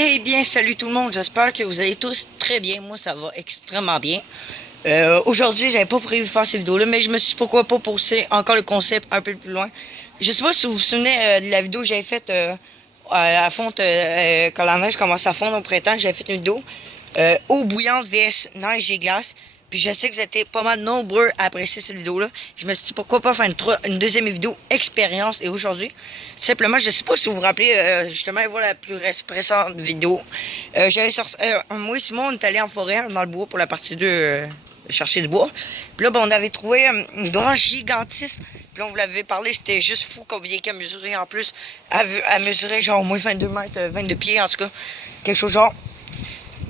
Eh bien, salut tout le monde, j'espère que vous allez tous très bien. Moi, ça va extrêmement bien. Aujourd'hui, j'avais pas prévu de faire cette vidéo-là, mais je me suis dit pourquoi pas pousser encore le concept un peu plus loin. Je sais pas si vous vous souvenez de la vidéo que j'avais faite à la fonte, quand la neige commence à fondre au printemps, j'avais fait une vidéo eau bouillante vs neige et glace. Puis je sais que vous êtes pas mal nombreux à apprécier cette vidéo-là. Je me suis dit pourquoi pas faire une deuxième vidéo expérience. Et aujourd'hui, simplement, je sais pas si vous vous rappelez, justement, voilà la plus récente vidéo. J'avais sorti, moi et Simon, on est allé en forêt, dans le bois, pour la partie 2, chercher du bois. Puis là, ben, on avait trouvé une branche gigantesque. Puis là, on vous l'avait parlé, c'était juste fou combien qu'à mesurer en plus. À mesurer genre au moins 22 mètres, 22 pieds en tout cas. Quelque chose genre.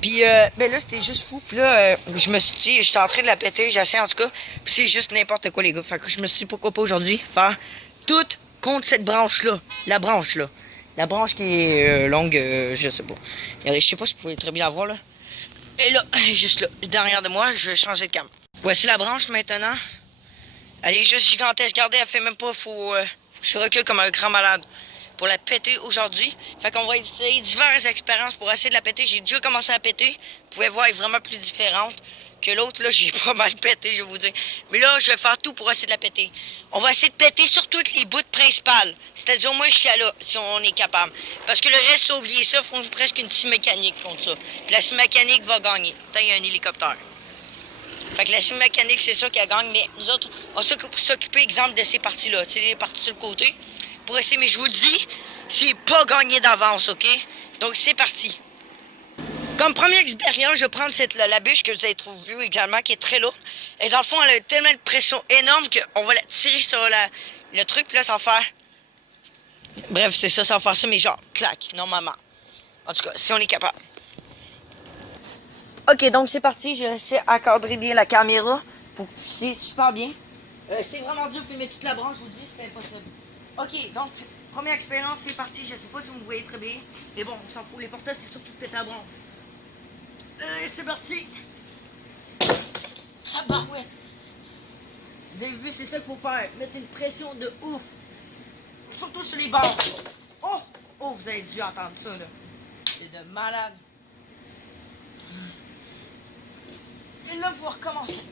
Puis ben là, c'était juste fou. Puis là, je me suis dit, j'étais en train de la péter, j'essaie en tout cas. Puis c'est juste n'importe quoi, les gars. Fait que je me suis dit, pourquoi pas aujourd'hui faire tout contre cette branche-là. La branche, là. La branche qui est longue, je sais pas. Regardez, je sais pas si vous pouvez très bien la voir, là. Et là, juste là, derrière de moi, je vais changer de cam. Voici la branche maintenant. Elle est juste gigantesque. Regardez, elle fait même pas, faut que je recule comme un grand malade pour la péter aujourd'hui. Fait qu'on va essayer diverses expériences pour essayer de la péter. J'ai déjà commencé à péter. Vous pouvez voir, elle est vraiment plus différente que l'autre. Là, j'ai pas mal pété, je vais vous dire. Mais là, je vais faire tout pour essayer de la péter. On va essayer de péter sur toutes les bouts principales. C'est-à-dire au moins jusqu'à là, si on est capable. Parce que le reste, oubliez ça, faut presque une scie mécanique contre ça. Puis la scie mécanique va gagner. Tant il y a un hélicoptère. Fait que la scie mécanique, c'est ça qui gagne, mais nous autres, on s'occuper, exemple, de ces parties-là. Tu sais, les parties sur le côté. Pour essayer, mais je vous dis, c'est pas gagné d'avance, ok? Donc, c'est parti. Comme première expérience, je vais prendre la bûche que vous avez vue également, qui est très lourde. Et dans le fond, elle a tellement de pression énorme qu'on va la tirer sur le truc, puis là, ça va faire... Bref, c'est ça, ça va faire ça, mais genre, clac, normalement. En tout cas, si on est capable. Ok, donc c'est parti, j'ai réussi à encadrer bien la caméra pour que c'est super bien. C'est vraiment dur de filmer toute la branche, je vous dis, c'est impossible. Ok, donc, première expérience, c'est parti. Je sais pas si vous me voyez très bien, mais bon, on s'en fout. L'important, c'est surtout de péter la branche. C'est parti. Tabarouette. Vous avez vu, c'est ça qu'il faut faire. Mettre une pression de ouf. Surtout sur les bords. Oh, oh, vous avez dû entendre ça, là. C'est de malade. Et là, il faut recommencer.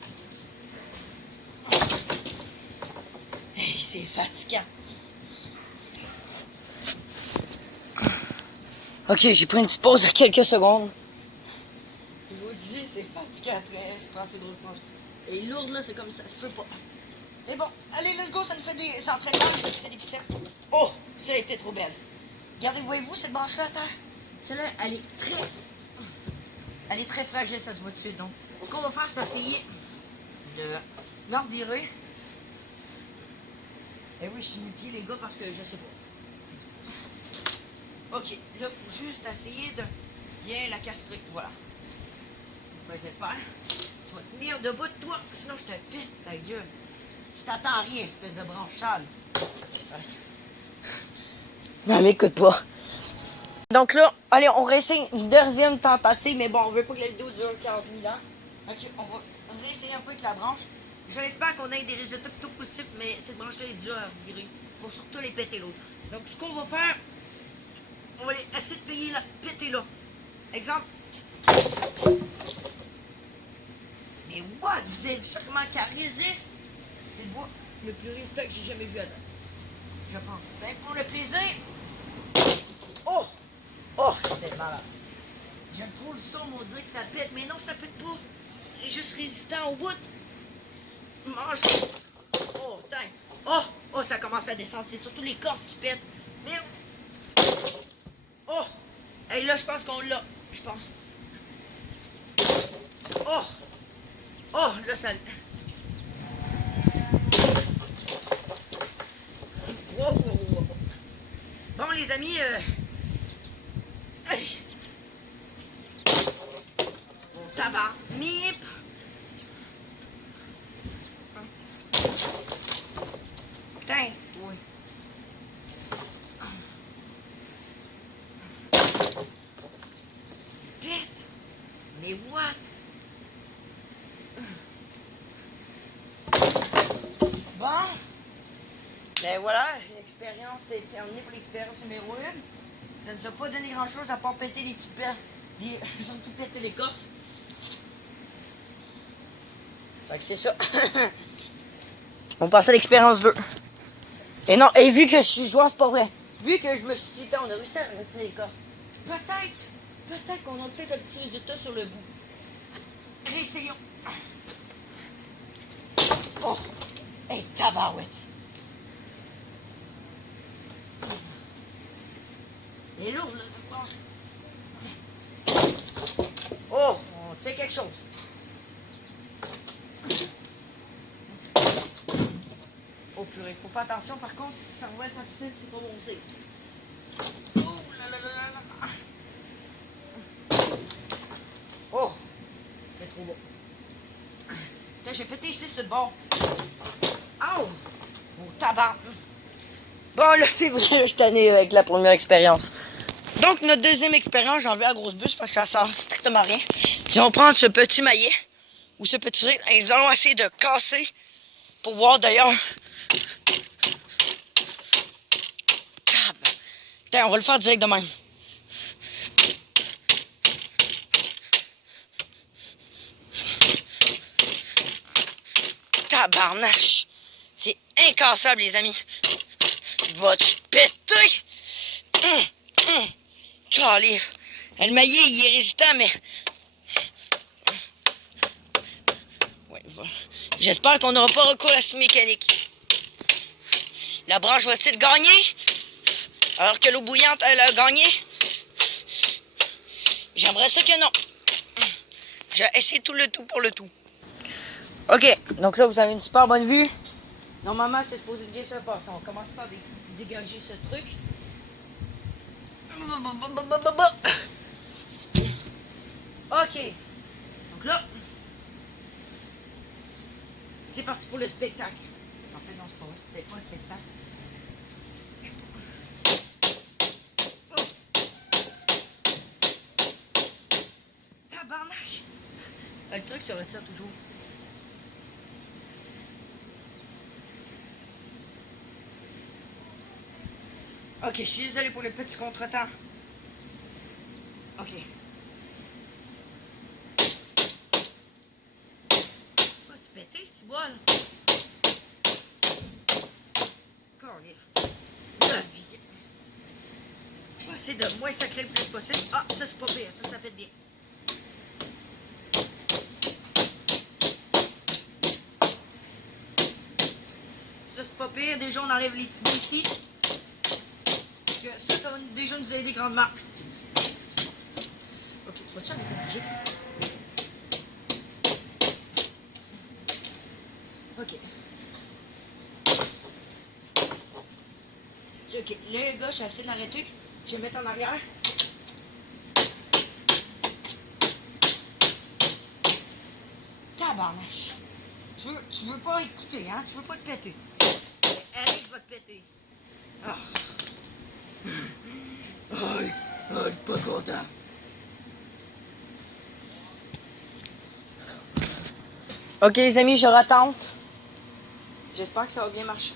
Hey, c'est fatigant. Ok, j'ai pris une petite pause de quelques secondes. Je vous dis, c'est fatigant après, je prends ces grosses branches. Et lourde là, c'est comme ça se peut pas. Mais bon, allez, let's go, ça nous fait des entraînements, ça nous fait des picettes. Oh, ça a été trop belle. Regardez, voyez-vous cette branche-là à terre? Celle-là, elle est très fragile, ça se voit dessus. Donc, ce qu'on va faire, c'est essayer de l'envirer. Et oui, je suis nu-pied, les gars, parce que je sais pas. Ok, là, il faut juste essayer de bien la castrer. Voilà. Ben, j'espère. Tu vas tenir debout de toi, sinon je te pète ta gueule. Tu t'attends à rien, espèce de branche sale. Non, m'écoute pas. Donc là, allez, on réessaye une deuxième tentative, mais bon, on veut pas que la vidéo dure 40 000 ans. Ok, on va réessayer un peu avec la branche. J'espère qu'on ait des résultats plutôt positifs, mais cette branche-là est dure à virer. Faut surtout les péter l'autre. Donc, ce qu'on va faire, on va essayer de péter là. Exemple. Mais what? Vous avez vu ça comment qu'elle résiste? C'est le bois le plus résistant que j'ai jamais vu à date. Je pense. Ben, pour le plaisir. Oh! Oh! C'était malade. J'aime trop le son, on dirait que ça pète. Mais non, ça pète pas. C'est juste résistant au bout. Mange. Oh, putain. Oh! Oh, ça commence à descendre. C'est surtout l'écorce qui pète. Merde. Oh! Et là, je pense qu'on l'a. Je pense. Oh! Oh, là, ça... Wow, wow, wow. Bon, les amis, allez. Bon, tabac. Nip. Putain. Oui. Pète. Mais what? Bon. Ben voilà, l'expérience est terminée pour l'expérience numéro 1. Ça nous a pas donné grand chose à part péter les petits pets. Surtout péter l'écorce. Fait que c'est ça. On passe à l'expérience 2. Et non, et vu que je suis joueur, c'est pas vrai. Vu que je me suis dit, on a réussi à retirer l'écorce. Peut-être qu'on a peut-être un petit résultat sur le bout. Réessayons. Oh! Hey, tabarouette! Elle est lourde, là, cette branche. Oh! On tient quelque chose. Oh purée, faut faire attention par contre, si ça revient sa piscine, c'est pas bon aussi. Oh là là là là là! Oh! C'est trop beau. Putain, j'ai pété ici sur le bord. Oh! Oh, tabac! Bon, là, c'est vrai, je suis tanné avec la première expérience. Donc, notre deuxième expérience, j'ai enlevé la grosse bûche parce que ça sert strictement rien. Ils vont prendre ce petit maillet ou ce petit fil et ils allons essayer de casser pour voir d'ailleurs. Putain, on va le faire direct de même. Tabarnache! C'est incassable, les amis. Va-tu péter? Calif. Le maillet, il est résistant, mais... Ouais, voilà. J'espère qu'on n'aura pas recours à ce mécanique. La branche va-t-il gagner? Alors que l'eau bouillante, elle a gagné? J'aimerais ça que non. J'ai essayé tout le tout pour le tout. Ok, donc là, vous avez une super bonne vue. Normalement, c'est supposé bien se passer. On commence par dégager ce truc. Ok. Donc là, c'est parti pour le spectacle. En fait, non, c'est pas vrai. C'est peut-être pas un spectacle. Tabarnache! Le truc se retire toujours. Ok, je suis désolé pour le petit contretemps. Ok. Oh, tu pété, ce bol. Corrif. La vie. Je vais essayer de moins sacrer le plus possible. Ah, ça c'est pas pire, ça fait bien. Ça c'est pas pire, déjà on enlève les petits bouts ici. Ça va déjà nous aider grandement. Ok, vas-tu arrêter de bouger? Ok. Ok, là les gars, je vais essayer de l'arrêter. Je vais mettre en arrière. Tabarnache. Tu veux pas écouter, hein? Tu veux pas te péter. Alex va te péter. Ah. Aïe, aïe, pas content. Ok les amis, je retente. J'espère que ça va bien marcher.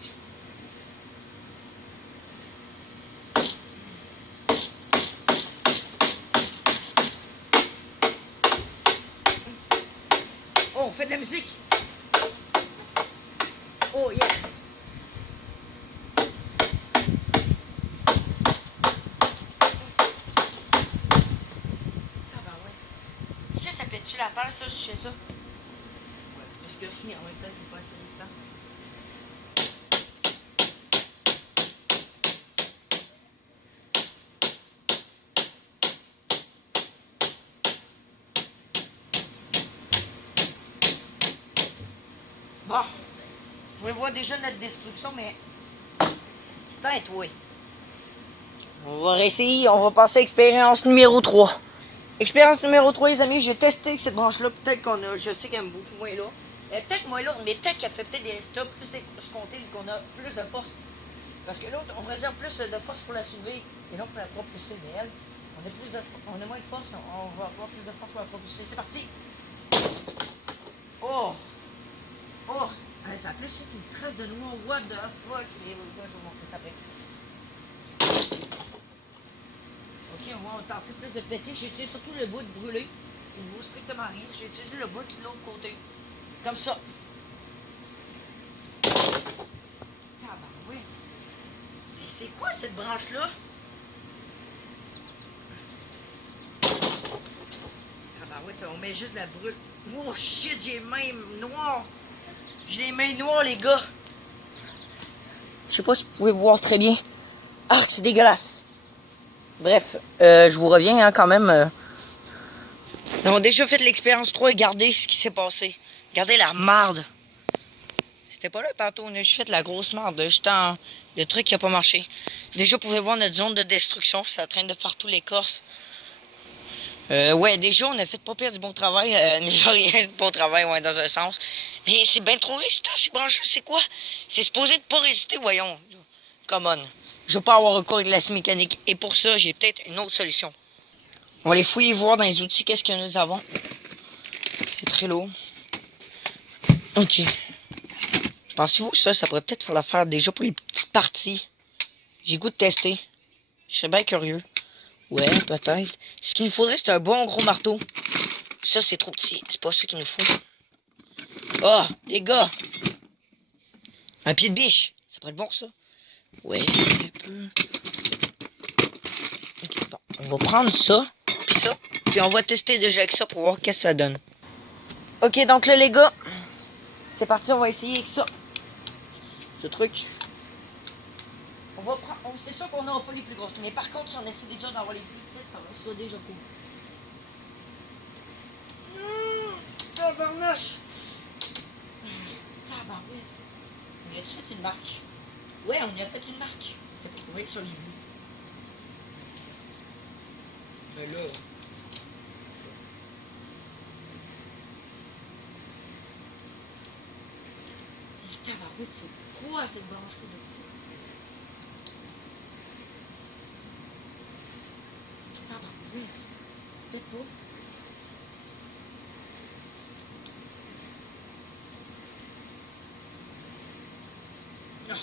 Oh, on fait de la musique. Oh yeah. Ah ben ouais. Est-ce que ça pète-tu la terre, ça, je sais ça? Ouais, parce que en même temps, il faut pas assez de temps. Bon, je vois déjà notre destruction, mais... Putain, oui. On va réessayer, on va passer à expérience numéro 3. Expérience numéro 3, les amis, j'ai testé cette branche-là. Peut-être qu'on a, je sais qu'elle est beaucoup moins là. Elle est peut-être moins lourde, mais peut-être qu'elle fait peut-être des résultats plus escomptés, qu'on a plus de force. Parce que l'autre, on réserve plus de force pour la soulever et non pour la propulser. Mais elle, on a moins de force, on va avoir plus de force pour la propulser. C'est parti! Oh! Oh! Ça a plus fait une trace de noix. What the fuck? Et je vais vous montrer ça après. on va tenter plus de péter. J'ai utilisé surtout le bout de brûlé. Il ne vaut strictement rien. J'ai utilisé le bout de l'autre côté. Comme ça. Ah ben oui. Mais c'est quoi cette branche-là? Ah ben oui, on met juste de la brûle. Oh shit, j'ai les mains noires. J'ai les mains noires, les gars. Je sais pas si vous pouvez voir très bien. Ah, c'est dégueulasse. Bref, je vous reviens hein, quand même. Nous avons déjà fait l'expérience 3 et regardez ce qui s'est passé. Regardez la marde. C'était pas là tantôt, on a juste fait la grosse marde. Juste le truc qui a pas marché. Déjà, vous pouvez voir notre zone de destruction. Ça traîne de partout l'écorce. Ouais, déjà, on a fait pas pire du bon travail. Mais pas rien de bon travail, ouais, dans un sens. Mais c'est bien trop résistant, ces branches. C'est quoi? C'est supposé de pas résister, voyons. Come on. Je veux pas avoir recours à de la scie mécanique. Et pour ça, j'ai peut-être une autre solution. On va aller fouiller voir dans les outils qu'est-ce que nous avons. C'est très lourd. Ok. Pensez-vous ça pourrait peut-être faire l'affaire déjà pour les petites parties. J'ai goût de tester. Je serais bien curieux. Ouais, peut-être. Ce qu'il nous faudrait, c'est un bon gros marteau. Ça, c'est trop petit. C'est pas ça qu'il nous faut. Oh, les gars! Un pied de biche. Ça pourrait être bon, ça. Ouais, un peu. Ok, bon. On va prendre ça, puis ça. Puis on va tester déjà avec ça pour voir qu'est-ce que ça donne. Ok, donc là, les gars, c'est parti, on va essayer avec ça. Ce truc. On va prendre. C'est sûr qu'on n'aura pas les plus grosses. Mais par contre, si on essaie déjà d'avoir les plus petites, ça sera déjà cool. Tabarnache! Tabarouette. On a-tu fait une marque? Ouais, on a fait une marque. On va être sur les bouts. Mais là. Tabarouette, c'est quoi cette branche-là de fou? Tabarouette. Ça se pète pas. Non.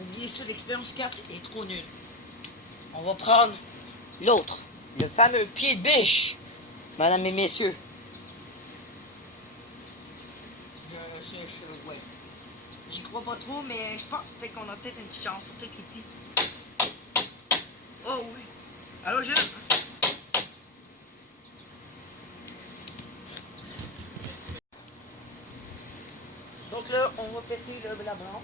Oubliez ça, l'expérience 4 est trop nulle. On va prendre l'autre. Le fameux pied de biche. Madame et messieurs. Ouais. J'y crois pas trop, mais je pense peut-être qu'on a peut-être une petite chance, surtout avec les petits. Oh oui. Allô, Jules? Donc là, on va péter la branche.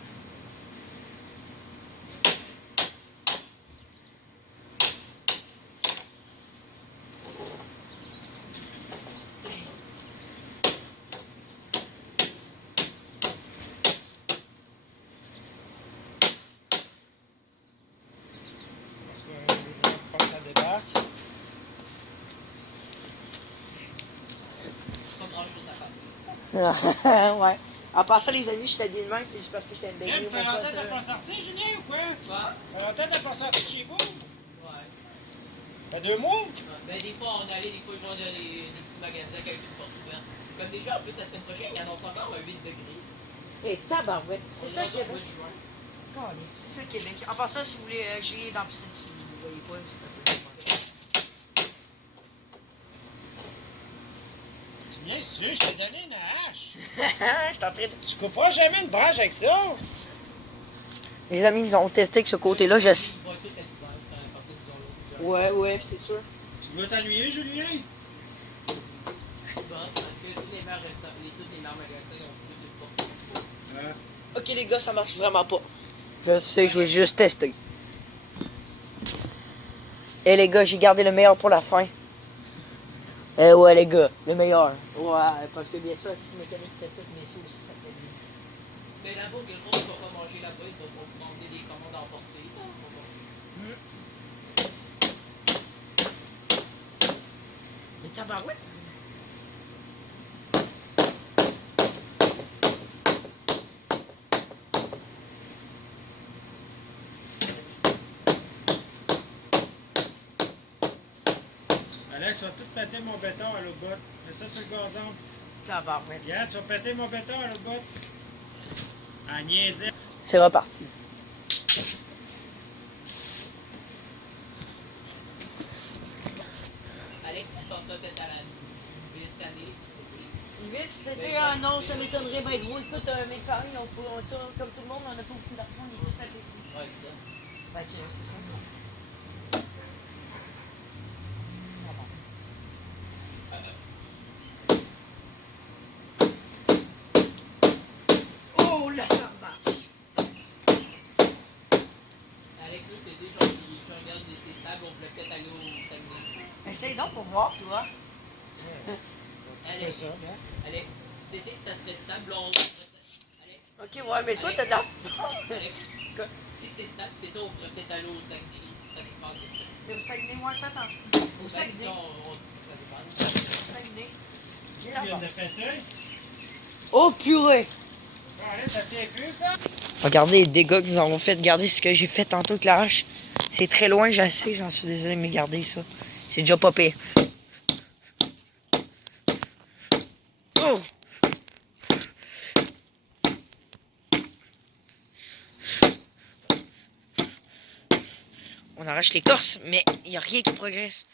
Parce que ça débarque. Ouais. En passant, les amis, je t'habille de même, c'est juste parce que je t'aime bien. Là, ça fait longtemps que t'as pas sorti, Julien, ou quoi? Quoi? Ça fait longtemps que t'as pas sorti de chez vous? Ouais. Ça fait 2 mois? Ben, des fois, on allait, des fois, je vais dans des petits magasins avec une porte ouverte. Comme déjà, en plus, la semaine prochaine, il annonce encore un 8 degrés. Et tabarouette, On c'est est ça le rendu au mois Québec. de juin. C'est ça le Québec. En passant, si vous voulez, j'ai dans la piscine, si vous ne voyez pas, c'est un peu dommage. Julien, si tu veux, je t'ai donné une hache. Je suis en train de... Tu couperas jamais une branche avec ça. Les amis, nous avons testé avec ce côté-là. Ils vont tout être ouverts, à partir de zone-là. Ouais, c'est sûr. Tu veux t'ennuyer, Julien? Bon, parce que tous les maires magasins ont plus de portes. Ouais. Ok, les gars, ça marche vraiment pas. Je sais, je vais juste tester. Et les gars, j'ai gardé le meilleur pour la fin. Ouais, les gars, le meilleur. Ouais, parce que bien sûr, si mécanique fait tout, mais ça aussi, ça fait bien. Mais là-bas, quelqu'un ne va pas manger là-bas, ils vont demander des commandes à emporter. Mais tabarouette. Allez, tu vas tout péter mon béton à l'autre bout. Mets ça sur le gazon. Tabarouette. Regarde, tu vas péter mon béton à l'autre bout. À niaiser. C'est reparti. Alex, je pense que peut-être à la ville cette année. 8 cet été, ah non, ça m'étonnerait bien gros. Écoute, mes parents, ils ont pas, comme tout le monde, on n'a pas beaucoup d'argent, on est tous à PC. Ouais, c'est ça. Fait que c'est ça. Oh, là, ça marche. Alex, nous, c'était genre, si je regarde des c'est stable, on pourrait peut-être aller au Saguenay. Essaye donc pour voir, tu vois. Alex, C'est ça, bien. Alex, c'était que ça serait stable, on Alex, Ok, ouais, mais toi, t'as de la. Alex, Quoi? si c'est stable, c'était on pourrait peut-être aller au Saguenay. Ça dépend de ça. Mais au Saguenay, moi, fais attention. Au Saguenay. Ça dépend. Au Saguenay. Tu viens de péter? Oh, purée! Ouais, ça tient plus, ça? Regardez les dégâts que nous avons fait. Regardez ce que j'ai fait tantôt avec la hache. C'est très loin, je sais, j'en suis désolé, mais regardez ça. C'est déjà pas pire. Oh! On arrache l'écorce, mais il n'y a rien qui progresse.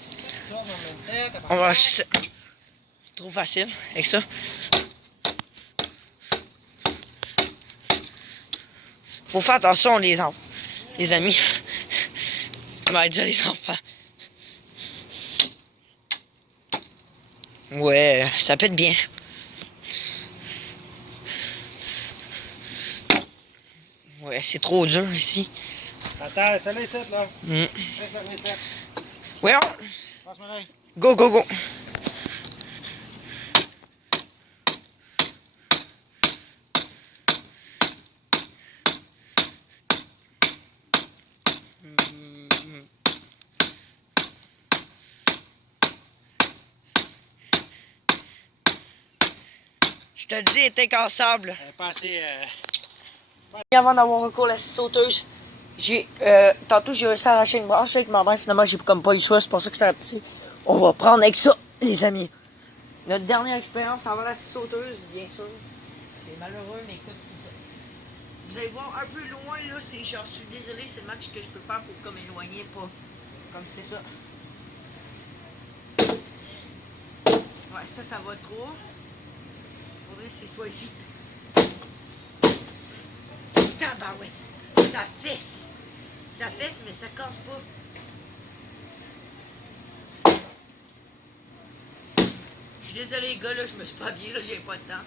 C'est ça qui tourne en même temps. On va arracher ça. Trop facile avec ça. Faut faire attention les enfants. Les amis. On va dire les enfants. Ouais, ça peut être bien. Ouais, c'est trop dur ici. Attends, celle-là ici, là. Mm. Laisse-la ici. Ouais, Passe-moi là. go, go, go. Je te le dis, elle est incassable. Elle est passée. Avant d'avoir recours à la scie sauteuse, tantôt j'ai réussi à arracher une branche avec ma main. Finalement, j'ai comme pas eu le choix, c'est pour ça que c'est un petit. On va prendre avec ça, les amis. Notre dernière expérience avant la scie sauteuse, bien sûr. C'est malheureux, mais écoute, c'est ça. Vous allez voir un peu loin, là, c'est. Je suis désolé, c'est le max que je peux faire pour comme éloigner, pas. Comme c'est ça. Ouais, ça va trop. Faudrait que ce soit ici. Tabarouette. Ça fesse. Ça fesse, mais ça casse pas. Je suis désolé les gars, là, je me suis pas habillé, là, j'ai pas de temps.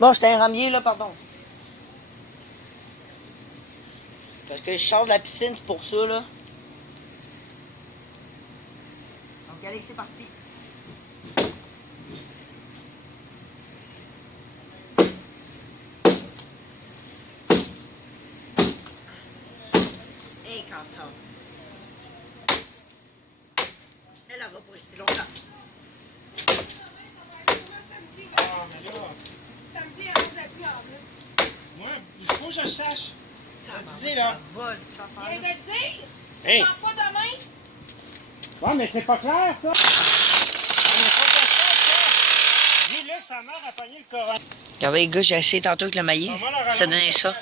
Bon, j'étais un ramier, là, pardon. Parce que je sors de la piscine, c'est pour ça, là. Donc, allez, c'est parti. Hey, casseur. Elle va pas rester longtemps. Ah, mais là. Samedi, elle nous a pris en plus. Moi, il faut que je sache. Disais, là. Ça vole, cette Viens affaire-là. de te dire, Hey! tu pars pas demain. Ouais, mais c'est pas clair, ça. On est pas content, ça. Dis-le que sa mère a pogné le coron. Regardez les gars, j'ai essayé tantôt avec le maillet. Ça donnait ça.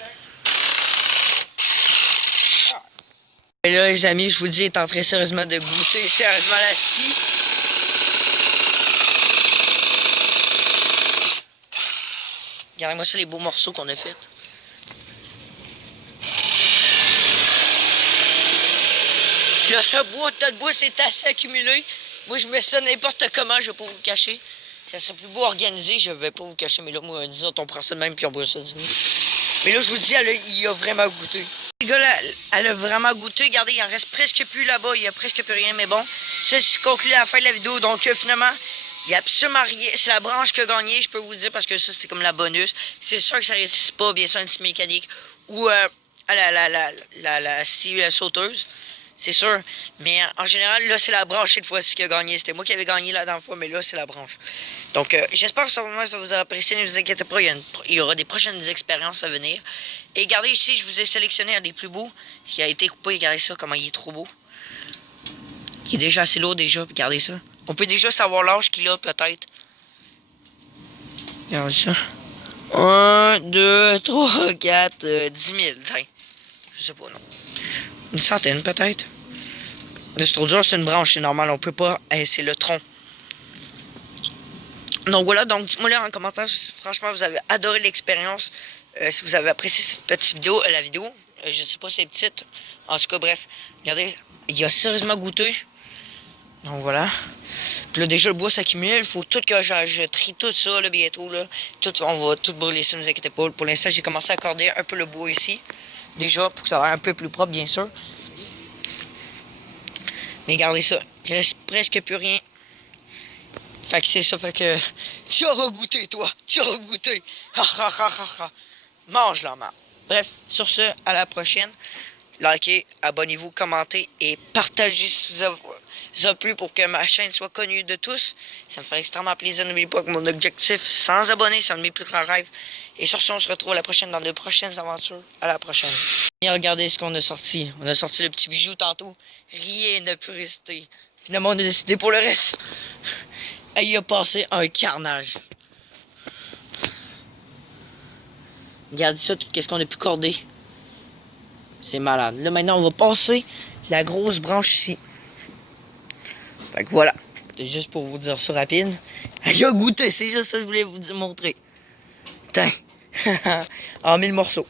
Et là, les amis, je vous dis, il est en train sérieusement de goûter sérieusement la scie. Regardez-moi ça, les beaux morceaux qu'on a fait. Le bois, tas de bois, c'est assez accumulé. Moi, je mets ça n'importe comment, je vais pas vous le cacher. Ça serait plus beau organisé, je vais pas vous le cacher, mais là, moi, nous autres, on prend ça de même puis on boit ça du nez. Mais là, je vous dis, il a vraiment goûté. Les gars, là, elle a vraiment goûté. Regardez, il en reste presque plus là-bas. Il y a presque plus rien, mais bon. Ça, c'est conclu à la fin de la vidéo. Donc, finalement, il n'y a absolument rien. C'est la branche qui a gagné, je peux vous le dire, parce que ça, c'était comme la bonus. C'est sûr que ça résiste pas, bien sûr, un petit mécanique. Ou la scie sauteuse. C'est sûr. Mais en général, là, c'est la branche cette fois-ci qui a gagné. C'était moi qui avais gagné la dernière fois, mais là, c'est la branche. Donc, j'espère que ça vous a apprécié. Ne vous inquiétez pas, il y aura des prochaines expériences à venir. Et regardez ici, je vous ai sélectionné un des plus beaux qui a été coupé. Regardez ça, comment il est trop beau. Il est déjà assez lourd, déjà. Regardez ça. On peut déjà savoir l'âge qu'il a, peut-être. Regardez ça. 1, 2, 3, 4, 10 000. Tiens. Je sais pas, non. Une centaine, peut-être. Le c'est trop dur, c'est une branche, c'est normal, on peut pas. C'est le tronc. Donc voilà, donc dites-moi là en commentaire si franchement vous avez adoré l'expérience. Si vous avez apprécié cette petite vidéo, la vidéo, je sais pas si c'est petite. En tout cas, bref, regardez, il a sérieusement goûté. Donc voilà. Puis là, déjà, le bois s'accumule. Il faut tout que je trie tout ça, là, bientôt, là. On va tout brûler ça, ne vous inquiétez pas. Pour l'instant, j'ai commencé à accorder un peu le bois ici. Déjà, pour que ça soit un peu plus propre, bien sûr. Mais regardez ça. Il reste presque plus rien. Fait que c'est ça, fait que... Tu auras goûté, toi. Tu auras goûté. Ha ha ha ha ha. Mange la merde. Bref, sur ce, à la prochaine. Likez, abonnez-vous, commentez et partagez si vous avez plu pour que ma chaîne soit connue de tous. Ça me ferait extrêmement plaisir. N'oubliez pas que mon objectif, sans abonnés, c'est un de mes plus grands rêves. Et sur ce, on se retrouve à la prochaine dans de prochaines aventures. À la prochaine. Et regardez ce qu'on a sorti. On a sorti le petit bijou tantôt. Rien ne peut rester. Finalement, on a décidé pour le reste. Et il a passé un carnage. Regardez ça, tout qu'est-ce qu'on a pu corder. C'est malade. Là, maintenant, on va passer la grosse branche ici. Fait que voilà. C'est juste pour vous dire ça rapide. Il a goûté, c'est juste ça que je voulais vous montrer. Tiens. En 1000 morceaux.